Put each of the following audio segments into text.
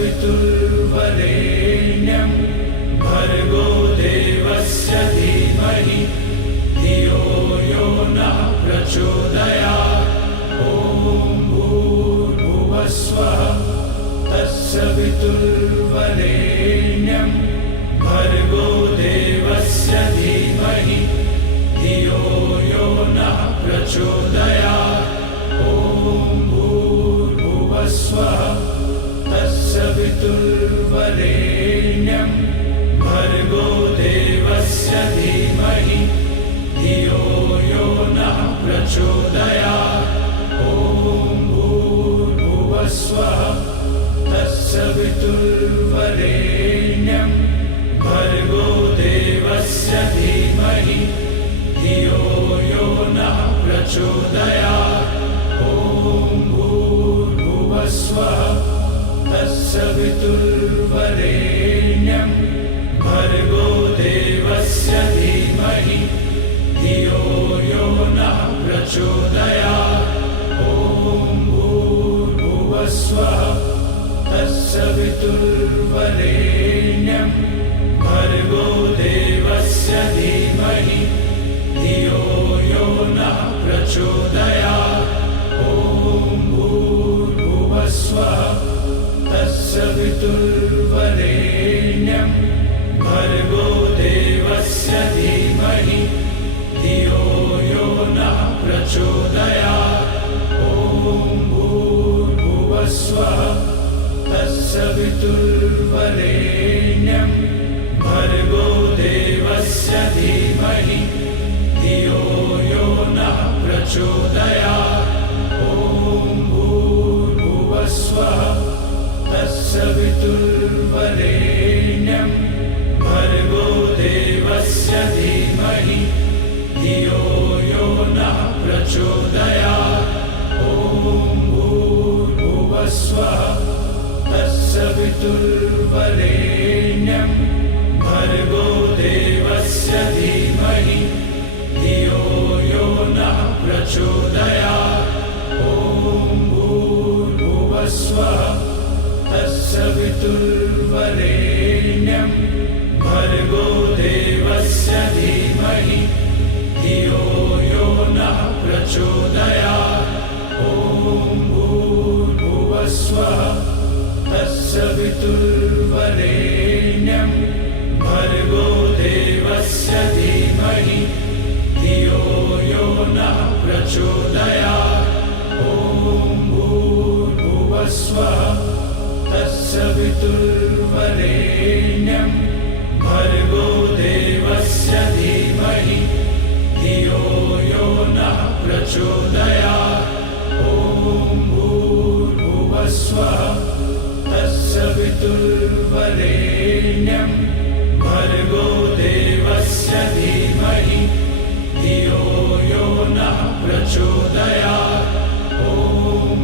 तत्सवितुर्वरेण्यं भर्गो देवस्य धीमहि धियो यो नः प्रचोदयात्। ॐ भूर्भुवः स्वः तत्सवितुर्वरेण्यं भर्गो देवस्य धीमहि धियो यो नः प्रचोदयात्। ॐ भूर्भुवः स्वः तत्सवितुर्वरेण्यं भर्गो देवस्य धीमहि धियो यो नः प्रचोदयात्। ॐ भूर्भुवः स्वः तत्सवितुर्वरेण्यं भर्गो देवस्य धीमहि धियो यो नः प्रचोदयात्। ॐ भूर्भुवः स्वः तत्सवितुर्वरेण्यं भर्गो देवस्य धीमहि धियो यो नः प्रचोदयात्। ॐ भूर्भुवः स्वः तत्सवितुर्वरेण्यं भर्गो देवस्य धीमहि धियो यो नः प्रचोदयात्। ॐ भूर्भुवः स्वः तत्सवितुर्वरेण्यं भर्गो देवस्य धीमहि धियो यो नः प्रचोदयात्। ॐ भूर्भुवः स्वः तत्सवितुर्वरेण्यं भर्गो देवस्य धीमहि धियो यो नः प्रचोदयात्। ॐ भूर्भुवः स्वः तत्सवितुर्वरेण्यं भर्गो देवस्य धीमहि धियो यो नः प्रचोदयात्। ॐ भूर्भुवः स्वः तत्सवितुर्वरेण्यं भर्गो देवस्य धीमहि धियो यो नः प्रचोदयात्। ॐ भूर्भुवः स्वः तत्सवितुर्वरेण्यं भर्गो देवस्य धीमहि धियो यो नः प्रचोदयात्। ॐ भूर्भुवः स्वः तत्सवितुर्वरेण्यं भर्गो देवस्य धीमहि धियो यो नः प्रचोदयात्। ॐ भूर्भुवः स्वः तत्सवितुर्वरेण्यं भर्गो देवस्य धीमहि धियो यो नः प्रचोदयात्। ॐ भूर्भुवः स्वः तत्सवितुर्वरेण्यं भर्गो देवस्य धीमहि धियो यो नः प्रचोदयात्। ॐ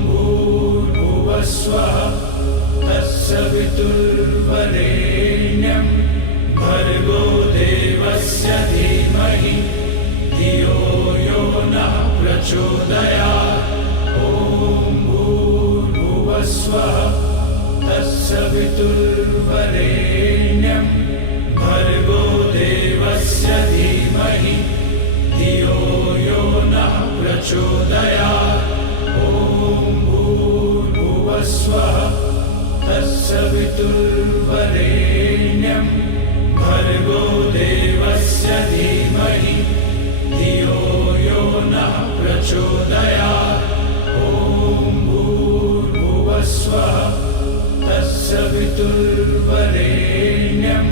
भूर्भुवः स्वः तत्सवितुर्वरेण्यं भर्गो देवस्य धीमहि धियो यो नः प्रचोदयात्। ॐ भूर्भुवः स्वः तत्सवितुर्वरेण्यं भर्गो देवस्य धीमहि धियो यो नः प्रचोदयात्। ॐ भूर्भुवः स्वः तत्सवितुर्वरेण्यं भर्गो देवस्य धीमहि धियो यो नः प्रचोदयात्। ॐ भूर्भुवः स्वः तत्सवितुर्वरेण्यं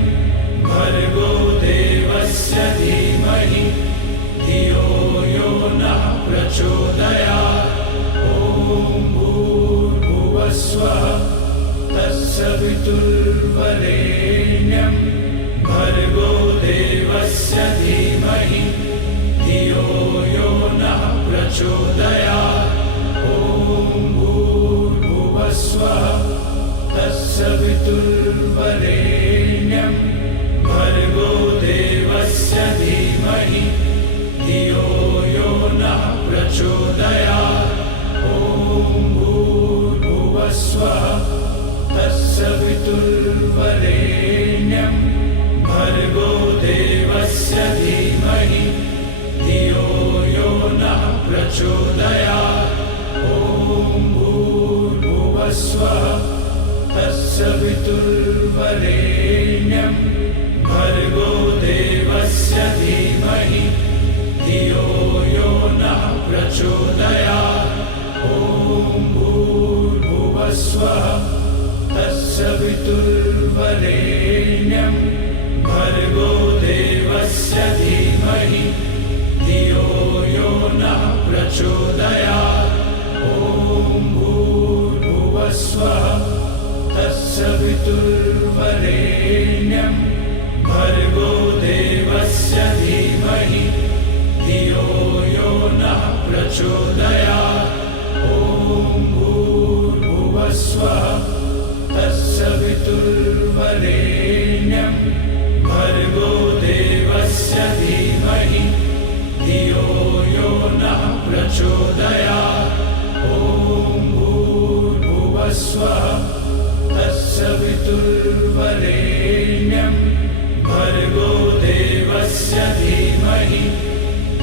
भर्गो देवस्य धीमहि धियो यो नः प्रचोदयात्। ॐ भूर्भुवः स्वः तत्सवितुर्वरेण्यं भर्गो देवस्य धीमहि धियो यो नः प्रचोदयात्। ॐ भूर्भुवः स्वः तत्सवितुर्वरेण्यं भर्गो देवस्य धीमहि धियो यो नः प्रचोदयात्। ॐ भूर्भुवः स्वः तत्सवितुर्वरेण्यं तत्सवितुर्वरेण्यं भर्गो देवस्य धीमहि धियो यो नः प्रचोदयात्। ॐ भूर्भुवस्वः तत्सवितुर्वरेण्यं भर्गो देवस्य धीमहि धियो यो नः प्रचोदयात्। ॐ भूर्भुवस्वः तत्सवितुर्वरेण्यं भर्गो देवस्य धीमहि धियो यो नः प्रचोदयात्। ॐ भूर्भुवस्वः तत्सवितुर्वरेण्यं भर्गो देवस्य धीमहि धियो यो नः प्रचोदयात्। ॐ भूर्भुवस्वः तत्सवितुर्वरेण्यं भर्गो देवस्य धीमहि धियो यो नः प्रचोदयात्। ॐ भूर्भुवस्वः तत्सवितुर्वरेण्यं भर्गो देवस्य धीमहि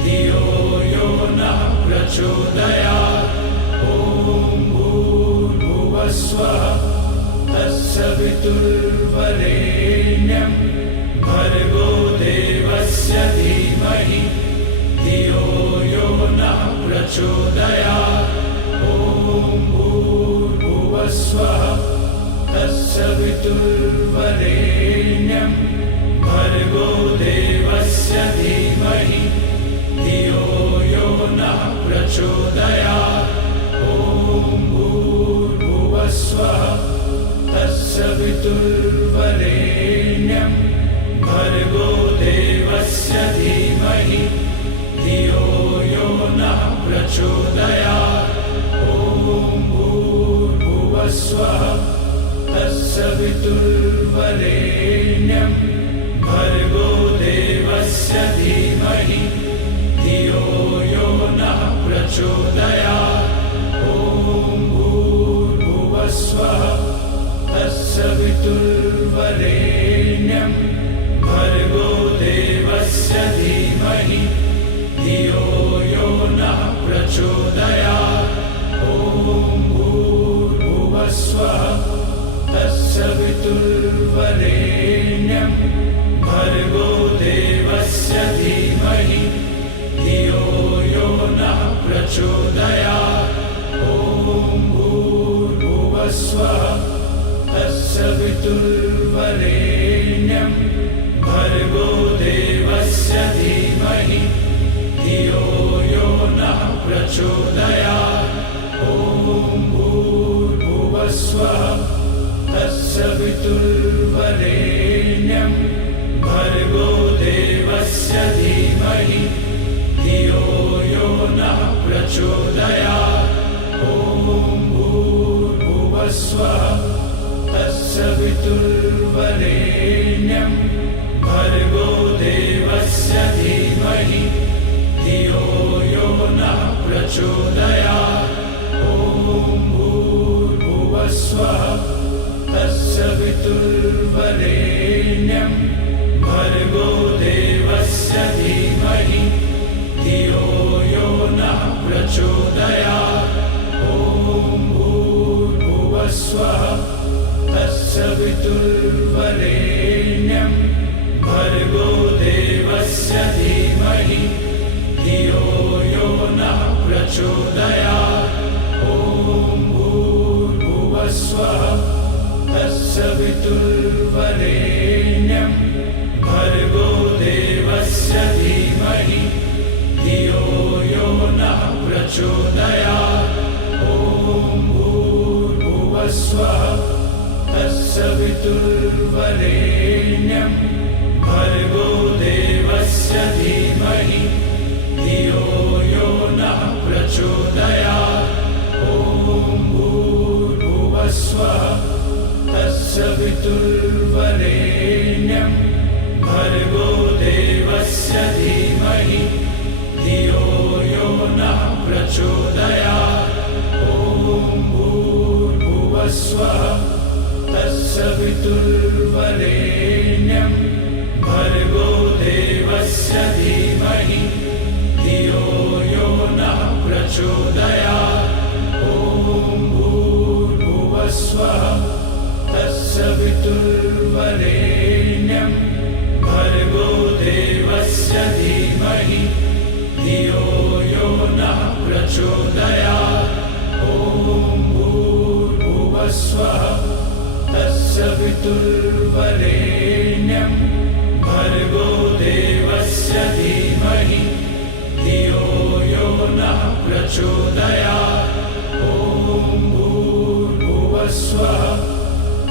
धियो यो नः प्रचोदयात्। ॐ भूर्भुवस्वः तत्सवितुर्वरेण्यं भर्गो देवस्य धीमहि धियो यो नः प्रचोदयात्। ॐ भूर्भुवस्वः तत्सवितुर्वरेण्यं भर्गो देवस्य धीमहि धियो यो नः प्रचोदयात्। ॐ भूर्भुवस्वः तत्सवितुर्वरेण्यं भर्गो देवस्य धीमहि धियो यो नः प्रचोदयात्। ॐ भूर्भुवस्वः तत्सवितुर्वरेण्यं भर्गो देवस्य धीमहि धियो यो नः प्रचोदयात्। ॐ भूर्भुवस्वः तत्सवितुर्वरेण्यं भर्गो देवस्य धीमहि धियो यो नः प्रचोदयात्। ॐ भूर्भुवस्वः तत्सवितुर्वरेण्यं भर्गो देवस्य धीमहि धियो यो नः प्रचोदयात्। ॐ भूर्भुवस्वः तत्सवितुर्वरेण्यं भर्गो देवस्य धीमहि धियो यो नः प्रचोदयात्। ॐ भूर्भुवस्वः तत्सवितुर्वरेण्यं भर्गो देवस्य धीमहि धियो यो नः प्रचोदयात्। ॐ भूर्भुवस्वः तत्सवितुर्वरेण्यं भर्गो देवस्य धीमहि धियो यो नः प्रचोदयात्। ॐ भूर्भुवस्वः तत्सवितुर्वरेण्यं भर्गो देवस्य धीमहि धियो यो नः प्रचोदयात्। ॐ भूर्भुवस्वः तत्सवितुर्वरेण्यं भर्गो देवस्य धीमहि धियो यो नः प्रचोदयात्। ॐ भूर्भुवस्वः तत्सवितुर्वरेण्यं भर्गो देवस्य धीमहि धियो यो नः प्रचोदयात्। ॐ भूर्भुवस्वः तत्सवितुर्वरेण्यं भर्गो देवस्य धीमहि धियो यो नः प्रचोदयात्। ॐ भूर्भुवस्वः तत्सवितुर्वरेण्यं भर्गो देवस्य धीमहि धियो यो नः प्रचोदयात्। ॐ भूर्भुवस्वः तत्सवितुर्वरेण्यं भर्गो देवस्य धीमहि धियो यो नः प्रचोदयात्। ॐ भूर्भुवस्वः तत्सवितुर्वरेण्यं भर्गो देवस्य धीमहि धियो यो नः प्रचोदयात्। ॐ भूर्भुवस्वः तत्सवितुर्वरेण्यं भर्गो देवस्य धीमहि धियो यो नः प्रचोदयात्। ॐ भूर्भुवस्वः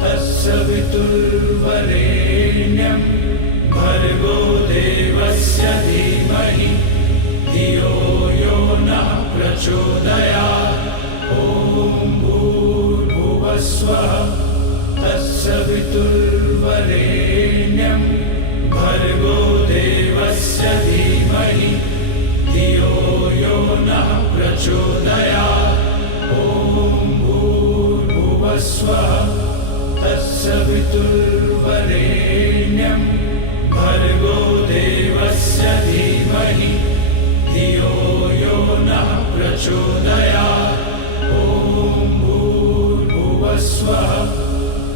तत्सवितुर्वरेण्यं भर्गो देवस्य धीमहि धियो यो नः प्रचोदयात्। ॐ भूर्भुवस्वः तत्सवितुर्वरेण्यं भर्गो देवस्य धीमहि धियो यो नः प्रचोदयात्। ॐ भूर्भुवस्वः तत्सवितुर्वरेण्यं भर्गो देवस्य धीमहि धियो यो नः प्रचोदयात्। ॐ भूर्भुवस्वः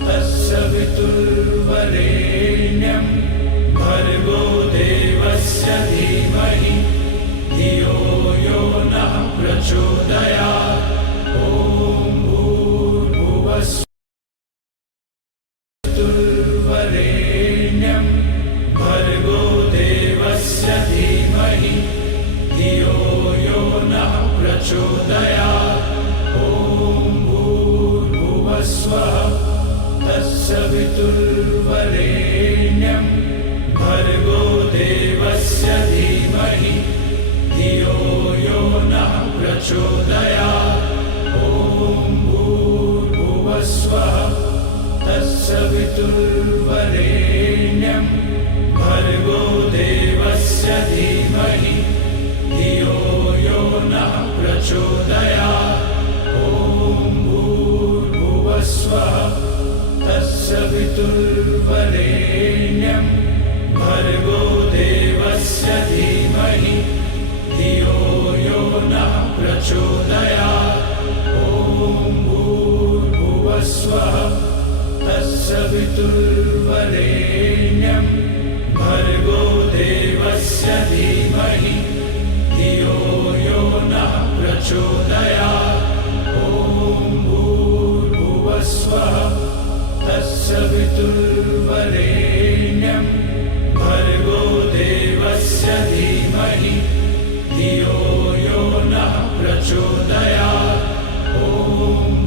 तत्सवितुर्वरेण्यं भर्गो देवस्य धीमहि धियो यो नः प्रचोदयात्। ॐ भूर्भुवस्वः तत्सवितुर्वरेण्यं भर्गो देवस्य धीमहि धियो यो नः प्रचोदयात्। ॐ भूर्भुवस्वः तत्सवितुर्वरेण्यं भर्गो देवस्य धीमहि धियो यो नः प्रचोदयात्। ॐ भूर्भुवस्वः तत्सवितुर्वरेण्यं भर्गो देवस्य धीमहि धियो यो नः प्रचोदयात्। ॐ भूर्भुवस्वः तत्सवितुर्वरेण्यं भर्गो देवस्य धीमहि धियो यो नः प्रचोदयात्। ॐ भूर्भुवस्वः तत्सवितुर्वरेण्यं भर्गो देवस्य धीमहि धियो यो नः प्रचोदयात्। ॐ भूर्भुवस्वः तत्सवितुर्वरेण्यं भर्गो देवस्य धीमहि धियो यो नः प्रचोदयात्। ॐ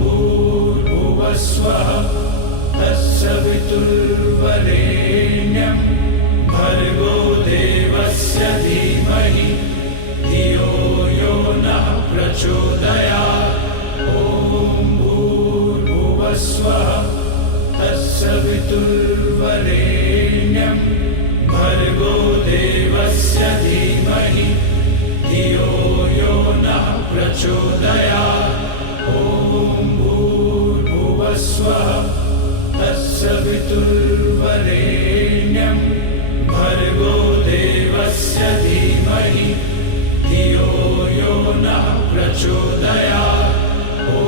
भूर्भुवस्वः तत्सवितुर्वरेण्यं भर्गो देवस्य धीमहि धियो यो नः प्रचोदयात्। ॐ भूर्भुवस्वः तत्सवितुर्वरेण्यं भर्गो देवस्य धीमहि धियो यो नः प्रचोदयात्। ॐ भूर्भुवस्वः तत्सवितुर्वरेण्यं भर्गो देवस्य धीमहि धियो यो नः प्रचोदयात्। ॐ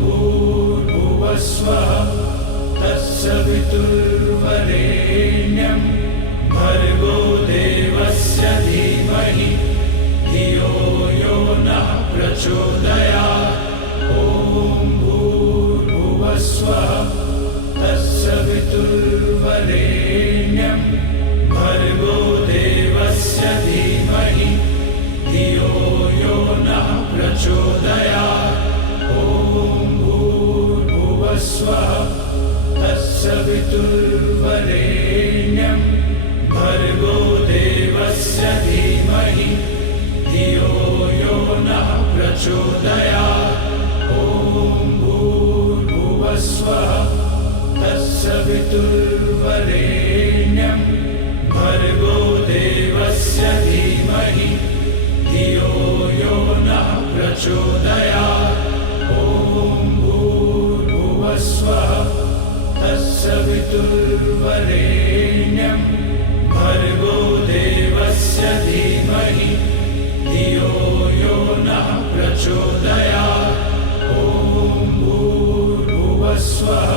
भूर्भुवस्वः तत्सवितुर्वरेण्यं भर्गो देवस्य धीमहि धियो यो नः प्रचोदयात्। ॐ भूर्भुवस्वः तत्सवितुर्वरेण्यं भर्गो देवस्य धीमहि धियो यो नः प्रचोदयात्। ॐ भूर्भुवस्वः तत्सवितुर्वरेण्यं भर्गो देवस्य धीमहि धियो यो नः प्रचोदयात्। ॐ भूर्भुवस्वः तत्सवितुर्वरेण्यं भर्गो देवस्य धीमहि धियो यो नः प्रचोदयात्। ॐ भूर्भुवस्वः तत्सवितुर्वरेण्यं भर्गो देवस्य धीमहि धियो यो नः प्रचोदयात्। ॐ भूर्भुवस्वः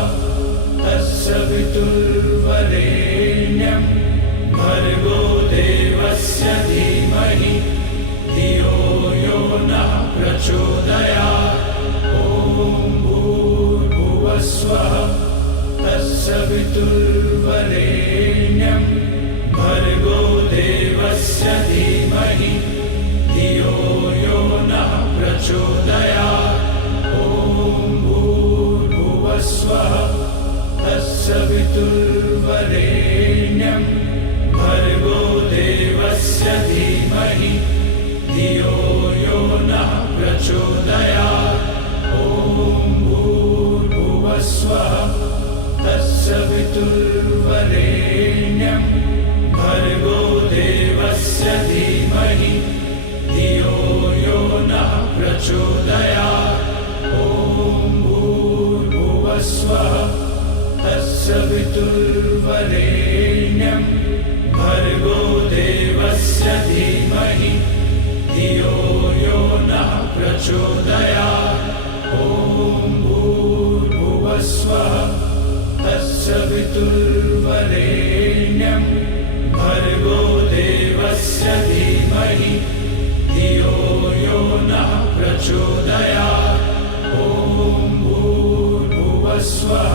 तत्सवितुर्वरेण्यं भर्गो देवस्य धीमहि धियो यो नः प्रचोदयात्। ॐ भूर्भुवस्वः तत्सवितुर्वरेण्यं भर्गो देवस्य धीमहि धियो यो नः प्रचोदयात्। ॐ भूर्भुवस्वः तत्सवितुर्वरेण्यं भर्गो देवस्य धीमहि धियो यो नः प्रचोदयात्। ॐ भूर्भुवस्वः तत्सवितुर्वरेण्यं भर्गो देवस्य धीमहि धियो यो नः प्रचोदयात्। ॐ भूर्भुवस्वः तत्सवितुर्वरेण्यं भर्गो देवस्य धीमहि धियो यो नः प्रचोदयात्। ॐ भूर्भुवस्वः तत्सवितुर्वरेण्यं भर्गो देवस्य धीमहि धियो यो नः प्रचोदयात्। ॐ भूर्भुवस्वः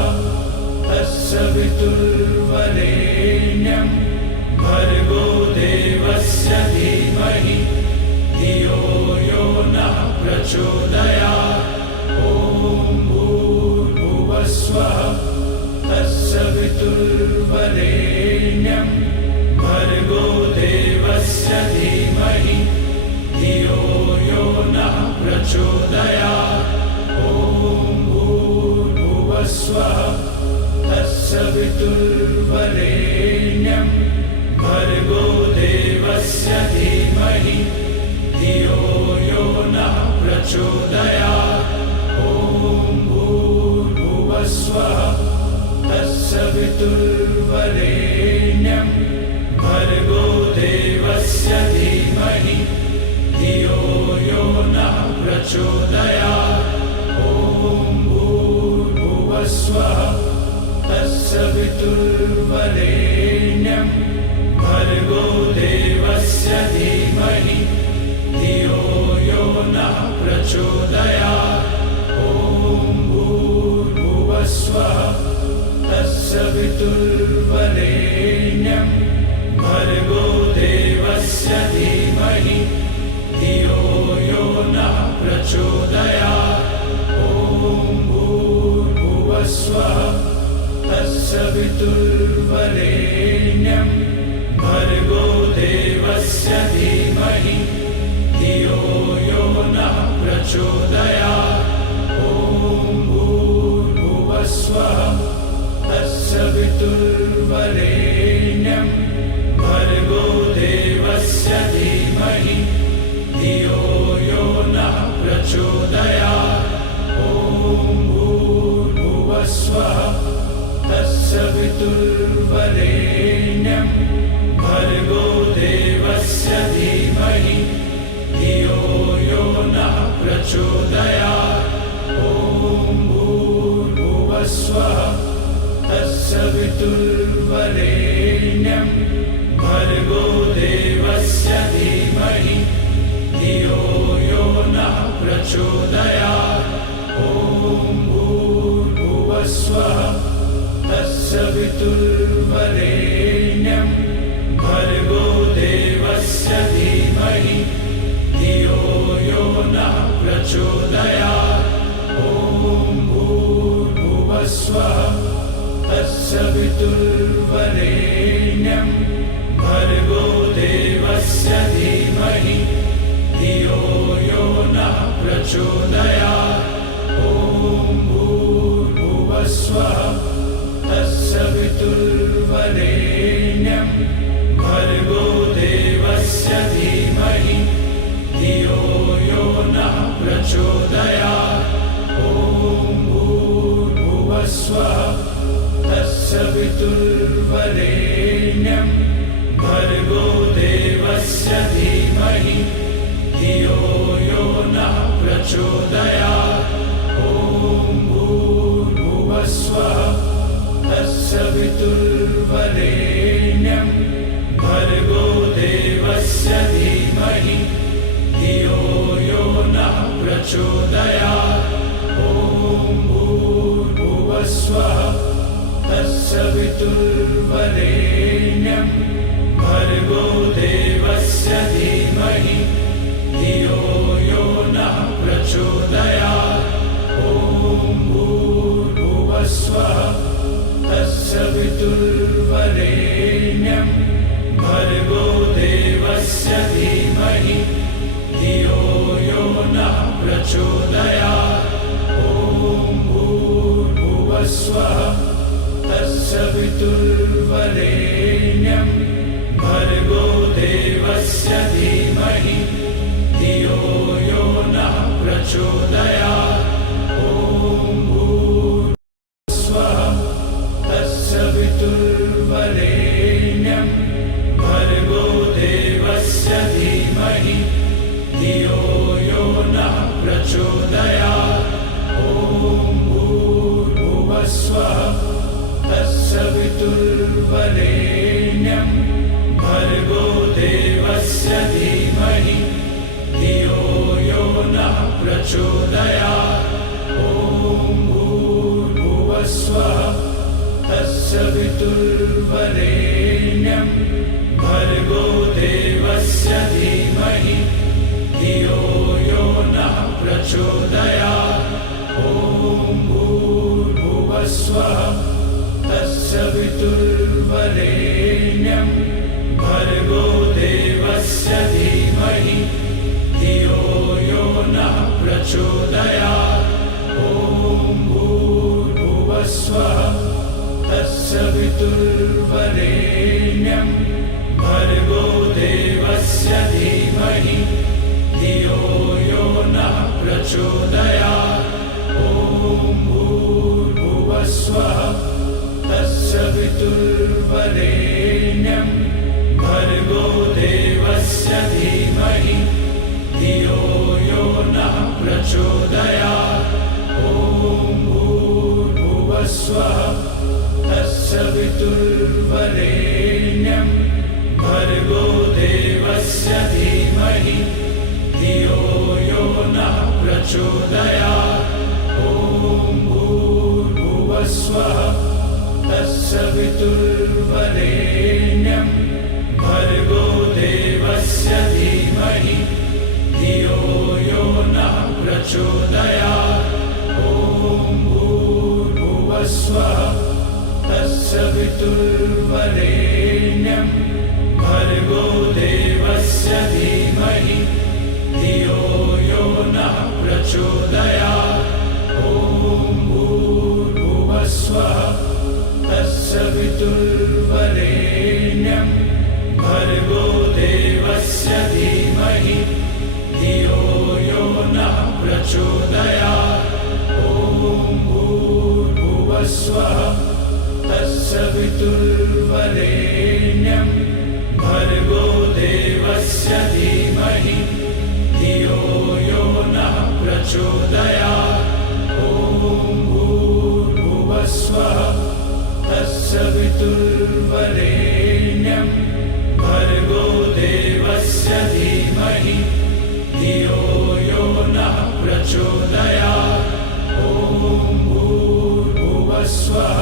तत्सवितुर्वरेण्यं भर्गो देवस्य धीमहि धियो यो नः प्रचोदयात्। ॐ भूर्भुवस्वः तत्सवितुर्वरेण्यं भर्गो देवस्य धीमहि धियो यो नः प्रचोदयात्। ॐ भूर्भुवस्वः तत्सवितुर्वरेण्यं भर्गो देवस्य धीमहि धियो यो नः प्रचोदयात्। ॐ भूर्भुवस्वः तत्सवितुर्वरेण्यं भर्गो देवस्य धीमहि धियो यो नः प्रचोदयात्। ॐ भूर्भुवस्वः तत्सवितुर्वरेण्यं भर्गो देवस्य धीमहि धियो यो नः प्रचोदयात्। ॐ भूर्भुवस्वः तत्सवितुर्वरेण्यं भर्गो देवस्य धीमहि धियो यो नः प्रचोदयात्। ॐ भूर्भुवस्वः तत्सवितुर्वरेण्यं भर्गो देवस्य धीमहि धियो यो नः प्रचोदयात्। ॐ भूर्भुवस्वः तत्सवितुर्वरेण्यं भर्गो देवस्य धीमहि धियो यो नः प्रचोदयात्। ॐ भूर्भुवस्वः तत्सवितुर्वरेण्यं भर्गो देवस्य धीमहि धियो यो नः प्रचोदयात्। ॐ भूर्भुवस्वः तत्सवितुर्वरेण्यं भर्गो देवस्य धीमहि धियो यो नः प्रचोदयात्। ॐ भूर्भुवस्वः तत्सवितुर्वरेण्यं भर्गो देवस्य धीमहि धियो यो नः प्रचोदयात्। ॐ भूर्भुवस्वः तत्सवितुर्वरेण्यं भर्गो देवस्य धीमहि धियो यो नः प्रचोदयात्। ॐ भूर्भुवस्वः तत्सवितुर्वरेण्यं भर्गो देवस्य धीमहि धियो यो नः प्रचोदयात्। ॐ भूर्भुवस्वः तत्सवितुर्वरेण्यं भर्गो देवस्य धीमहि धियो यो नः प्रचोदयात्। ॐ भूर्भुवस्वः तत्सवितुर्वरेण्यं भर्गो देवस्य धीमहि धियो यो नः प्रचोदयात्। ॐ भूर्भुवस्वः तत्सवितुर्वरेण्यं भर्गो देवस्य धीमहि धियो यो नः प्रचोदयात्। ॐ भूर्भुवस्वः तत्सवितुर्वरेण्यं भर्गो देवस्य धीमहि धियो यो नः प्रचोदयात्। ॐ भूर्भुवस्वः तत्सवितुर्वरेण्यं भर्गो देवस्य धीमहि धियो यो नः प्रचोदयात्। ॐ भूर्भुवस्वः तत्सवितुर्वरेण्यं भर्गो देवस्य धीमहि धियो यो नः प्रचोदयात्। ॐ भूर्भुवस्वः तत्सवितुर्वरेण्यं भर्गो देवस्य धीमहि धियो यो नः प्रचोदयात्। ॐ भूर्भुवस्वः तत्सवितुर्वरेण्यं भर्गो देवस्य धीमहि धियो यो नः प्रचोदयात्। ॐ भूर्भुवस्वः तत्सवितुर्वरेण्यं भर्गो देवस्य धीमहि धियो यो नः प्रचोदयात्। ॐ भूर्भुवस्वः तत्सवितुर्वरेण्यं भर्गो देवस्य धीमहि धियो यो नः प्रचोदयात्। ॐ भूर्भुवस्वः तत्सवितुर्वरेण्यं भर्गो देवस्य धीमहि धियो यो नः प्रचोदयात्। ॐ भूर्भुवस्वः तत्सवितुर्वरेण्यं भर्गो देवस्य धीमहि धियो यो नः प्रचोदयात्। ॐ भूर्भुवस्वः तत्सवितुर्वरेण्यं भर्गो देवस्य धीमहि धियो यो नः प्रचोदयात्। ॐ भूर्भुवस्वः तत्सवितुर्वरेण्यं भर्गो देवस्य धीमहि धियो यो नः प्रचोदयात्। ॐ भूर्भुवस्वः तत्सवितुर्वरेण्यं भर्गो देवस्य धीमहि धियो यो नः प्रचोदयात्। ॐ भूर्भुवस्वः तत्सवितुर्वरेण्यं भर्गो देवस्य धीमहि धियो यो नः प्रचोदयात्। ॐ भूर्भुवस्वः तत्सवितुर्वरेण्यं भर्गो देवस्य धीमहि धियो यो नः प्रचोदयात्। ॐ भूर्भुवस्वः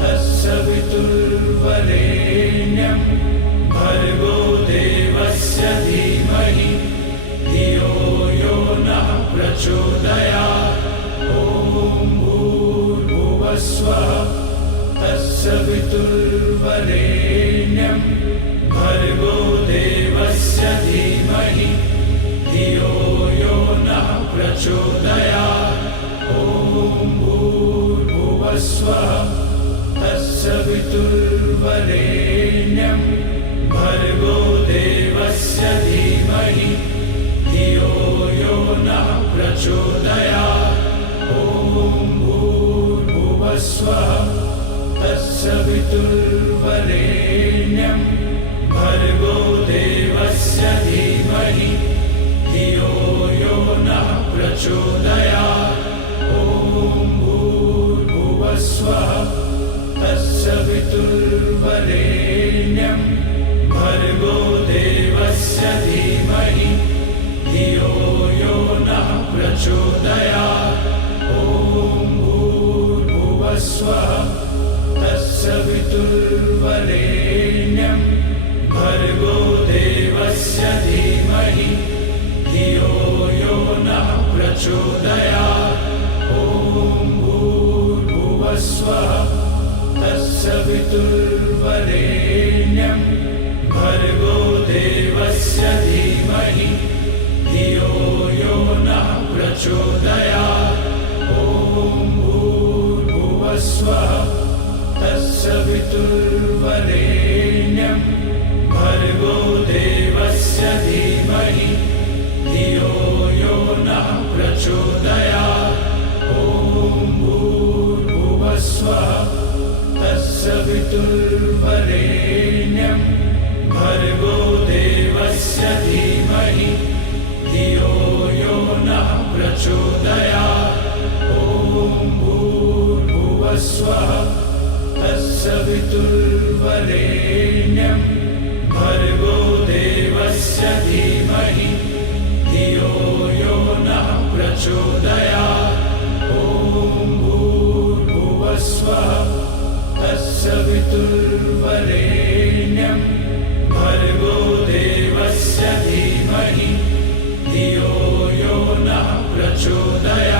तत्सवितुर्वरेण्यं भर्गो देवस्य धीमहि धियो यो नः प्रचोदयात्। ॐ भूर्भुवस्वः तत्सवितुर्वरेण्यं भर्गो देवस्य धीमहि धियो यो नः प्रचोदयात्। ॐ भूर्भुवस्वः तत्सवितुर्वरेण्यं भर्गो देवस्य धीमहि धियो यो नः प्रचोदयात्। ॐ भूर्भुवस्वः तत्सवितुर्वरेण्यं भर्गो देवस्य धीमहि धियो यो नः प्रचोदयात्। ॐ भूर्भुवस्वः तत्सवितुर्वरेण्यं भर्गो देवस्य धीमहि धियो यो नः प्रचोदयात्। ॐ भूर्भुवस्वः तत्सवितुर्वरेण्यं भर्गो देवस्य धीमहि धियो यो नः प्रचोदयात्। ॐ भूर्भुवस्वः तत्सवितुर्वरेण्यं भर्गो देवस्य धीमहि धियो यो नः प्रचोदयात्। ॐ भूर्भुवस्वः तत्सवितुर्वरेण्यं भर्गो देवस्य धीमहि धियो यो नः प्रचोदयात्। ॐ भूर्भुवस्वः तत्सवितुर्वरेण्यं भर्गो देवस्य धीमहि धियो यो नः प्रचोदयात्। ॐ भूर्भुवस्वः तत्सवितुर्वरेण्यं भर्गो देवस्य धीमहि धियो यो नः प्रचोदयात्। ॐ भूर्भुवस्वः तत्सवितुर्वरेण्यं भर्गो देवस्य धीमहि धियो यो नः प्रचोदयात्।